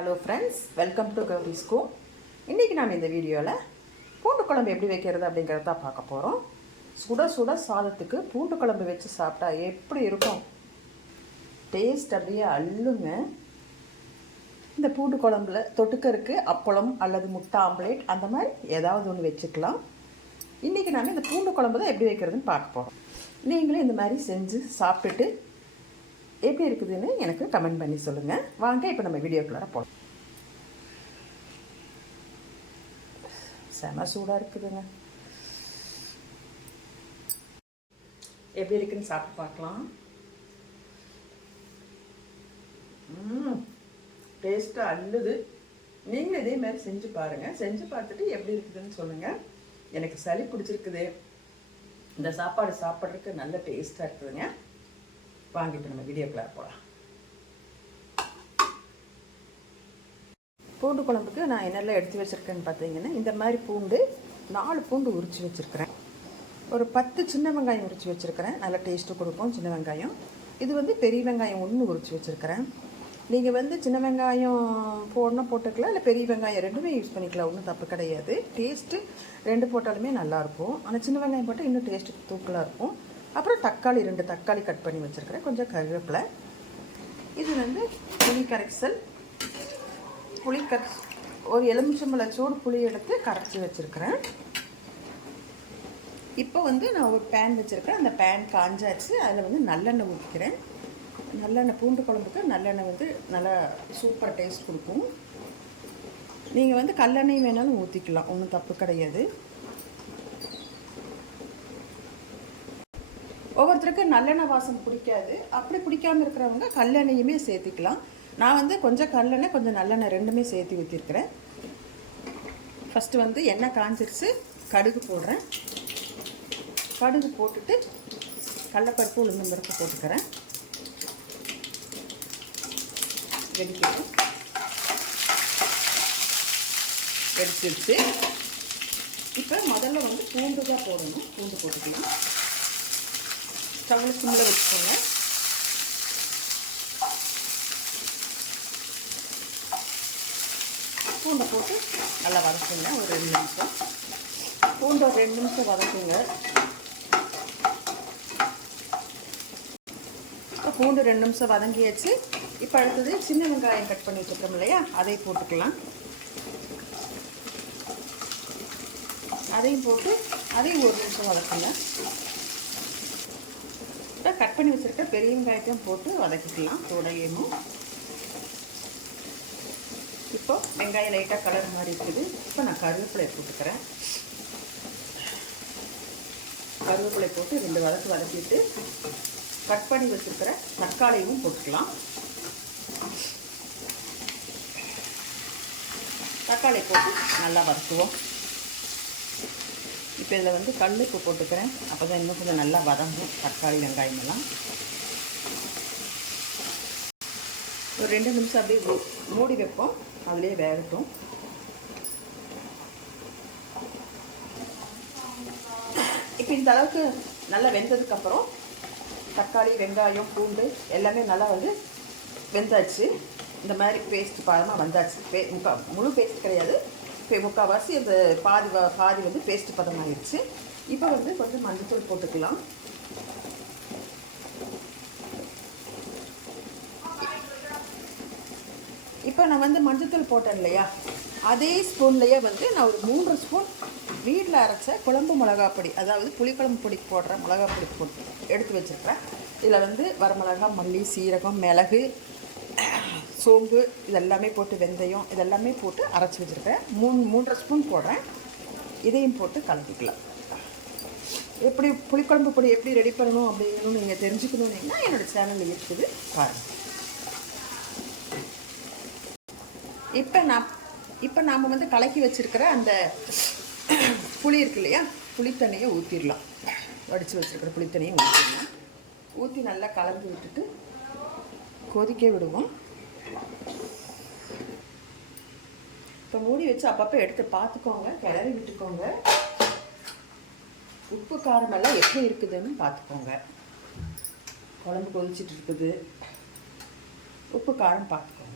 Hello friends welcome to கௌரிஸ்கோ இன்றைக்கி நான் இந்த வீடியோவில் பூண்டு குழம்பு எப்படி வைக்கிறது அப்படிங்கிறத தான் பார்க்க போகிறோம் சுட சுட சாதத்துக்கு பூண்டு குழம்பு வச்சு சாப்பிட்டா எப்படி இருக்கும்? டேஸ்ட் அப்படியே அள்ளுங்க. இந்த பூண்டு குழம்புல தொட்டுக்கருக்கு அப்பளம் அல்லது முட்டை ஆம்லேட் அந்த மாதிரி ஏதாவது ஒன்று வச்சுக்கலாம். இன்றைக்கி நாம் இந்த பூண்டு குழம்பு தான் எப்படி வைக்கிறதுன்னு பார்க்க போகிறோம் நீங்களும் இந்த மாதிரி செஞ்சு சாப்பிட்டுட்டு எப்படி இருக்குதுன்னு எனக்கு கமெண்ட் பண்ணி சொல்லுங்கள் வாங்க இப்போ நம்ம வீடியோக்குள்ளார போகலாம் செம சூடாக இருக்குதுங்க. எப்படி இருக்குன்னு சாப்பிட்டு பார்க்கலாம். ம் டேஸ்ட்டாக அல்லுது நீங்களும் இதே மாதிரி செஞ்சு பாருங்கள் செஞ்சு பார்த்துட்டு எப்படி இருக்குதுன்னு சொல்லுங்கள் எனக்கு சளி பிடிச்சிருக்குது. இந்த சாப்பாடு சாப்பிட்றதுக்கு நல்ல டேஸ்ட்டாக இருக்குதுங்க. வாங்கிட்டு நம்ம வீடியோக்குள்ளே போகலாம் பூண்டு குழம்புக்கு நான் என்னெல்லாம் எடுத்து வச்சுருக்கேன்னு பார்த்தீங்கன்னா இந்த மாதிரி பூண்டு நாலு பூண்டு உரித்து வச்சுருக்கிறேன். ஒரு பத்து சின்ன வெங்காயம் உரித்து வச்சுருக்கிறேன். நல்லா டேஸ்ட்டு கொடுக்கும் சின்ன வெங்காயம். இது வந்து பெரிய வெங்காயம் ஒன்று உரித்து வச்சுருக்கிறேன். நீங்கள் வந்து சின்ன வெங்காயம் போடணும் போட்டுக்கலாம் இல்லை பெரிய வெங்காயம் ரெண்டுமே யூஸ் பண்ணிக்கலாம். ஒன்றும் தப்பு கிடையாது. டேஸ்ட்டு ரெண்டு போட்டாலுமே நல்லாயிருக்கும் ஆனால் சின்ன வெங்காயம் போட்டால் இன்னும் டேஸ்ட்டு தூக்கலாக இருக்கும். அப்புறம் தக்காளி ரெண்டு தக்காளி கட் பண்ணி வச்சுருக்கிறேன். கொஞ்சம் கருவேப்பிலை. இது வந்து புளி கரைசல். புளி கரை ஒரு எலுமிச்சம்பழ சூடு புளி எடுத்து கரைச்சி வச்சுருக்கிறேன். இப்போ வந்து நான் ஒரு பேன் வச்சுருக்கேன் அந்த பேன் காஞ்சாச்சு. அதில் வந்து நல்லெண்ணெய் ஊற்றிக்கிறேன் நல்லெண்ணெய் பூண்டு குழம்புக்கு நல்லெண்ணெய் வந்து நல்லா சூப்பர் டேஸ்ட் கொடுக்கும். நீங்கள் வந்து கல்லெண்ணெய் வேணாலும் ஊற்றிக்கலாம் ஒன்றும் தப்பு கிடையாது. ஒவ்வொருத்தருக்கு நல்லெண்ணெய் வாசம் பிடிக்காது. அப்படி பிடிக்காம இருக்கிறவங்க கல்லெண்ணையுமே சேர்த்திக்கலாம். நான் வந்து கொஞ்சம் கல்லெண்ணெய் கொஞ்சம் நல்லெண்ணெய் ரெண்டுமே சேர்த்து ஊற்றிருக்கிறேன் ஃபஸ்ட்டு வந்து எண்ணெய் காஞ்சிருச்சு கடுகு போடுறேன். கடுகு போட்டுட்டு கடலப்பருப்பு உளுந்து பருப்பு போட்டுக்கிறேன் வெடிக்கட்டும் வெடிச்சிருச்சு இப்போ முதல்ல வந்து பூண்டு தான் போடணும். பூண்டு போட்டுக்கலாம். ஸ்டவ்வில் சிம்மில் வச்சுக்கோங்க. பூண்டை போட்டு நல்லா வதக்குங்க ஒரு ரெண்டு நிமிஷம். பூண்டை ஒரு ரெண்டு நிமிஷம் வதக்குங்க. இப்போ பூண்டு ரெண்டு நிமிஷம் வதங்கியாச்சு. இப்போ அடுத்தது சின்ன வெங்காயம் கட் பண்ணி வச்சுருக்கோம் இல்லையா? அதை போட்டுக்கலாம். அதையும் போட்டு அதையும் ஒரு நிமிஷம் வதக்குங்க. கட் பண்ணி வச்சுருக்க பெரிய வெங்காயத்தையும் போட்டு வதக்கிக்கலாம். தோடையமும் இப்போ வெங்காயம் லைட்டாக கலர் மாதிரி இருக்குது. இப்போ நான் கருவேப்பிலை போட்டுக்கிறேன். கருவேப்பிலை போட்டு ரெண்டு வதக்கு வதக்கிட்டு கட் பண்ணி வச்சுருக்கிற தக்காளியும் போட்டுக்கலாம். தக்காளி போட்டு நல்லா வதக்குவோம். இப்போ இதில் வந்து கல் உப்பு போட்டுக்கிறேன். அப்போ தான் இன்னும் கொஞ்சம் நல்லா வதங்கும். தக்காளி வெங்காயம் எல்லாம். ஒரு ரெண்டு நிமிஷம் அப்படியே மூடி வைப்போம். அதுலேயே வேகட்டும். இப்போ இந்த அளவுக்கு நல்லா வெந்ததுக்கப்புறம் தக்காளி வெங்காயம் பூண்டு எல்லாமே நல்லா வந்து வெந்தாச்சு. இந்த மாதிரி பேஸ்ட் பாதமாக வந்தாச்சு. பே முக்கா முழு பேஸ்ட் கிடையாது. முக்கால்வாசி அந்த பாதி பாதி வந்து பேஸ்ட் பதமாகிடுச்சு இப்போ வந்து கொஞ்சம் மஞ்சத்தூள் போட்டுக்கலாம். இப்போ நான் வந்து மஞ்சத்தூள் போட்டேன் இல்லையா? அதே ஸ்பூன்லேயே வந்து நான் ஒரு மூன்று ஸ்பூன் வீட்டில் அரைச்ச குழம்பு மிளகா பொடி அதாவது புளிக்குழம்பு பொடி போடுற மிளகா பொடி போட்டு எடுத்து வச்சுருக்கேன் இதில் வந்து வரமிளகா மல்லி சீரகம் மிளகு சோம்பு இதெல்லாமே போட்டு வெந்தயம் இதெல்லாமே போட்டு அரைச்சி வச்சுருக்கேன் மூணு மூன்றரை ஸ்பூன் போடுறேன். இதையும் போட்டு கலக்கிக்கலாம். எப்படி புளிக்குழம்பு பொடி எப்படி ரெடி பண்ணணும் அப்படின்னு நீங்கள் தெரிஞ்சுக்கணுன்னா என்னோடய சேனலில் இருக்குது. பாருங்கள் இப்போ நான் இப்போ நாம் வந்து கலக்கி வச்சுருக்கிற அந்த புளி இருக்கு இல்லையா? புளித்தண்ணியை ஊற்றிடலாம் வடித்து வச்சுருக்கிற புளித்தண்ணியை ஊற்றிடலாம் ஊற்றி நல்லா கலந்து விட்டுட்டு கொதிக்க விடுவோம். இப்போ மூடி வச்சு அப்பப்போ எடுத்து பார்த்துக்கோங்க கிளறி விட்டுக்கோங்க. உப்பு காரமெல்லாம் எப்படி இருக்குதுன்னு பார்த்துக்கோங்க குழம்பு கொதிச்சிட்டு இருக்குது. உப்பு காரம் பார்த்துக்கோங்க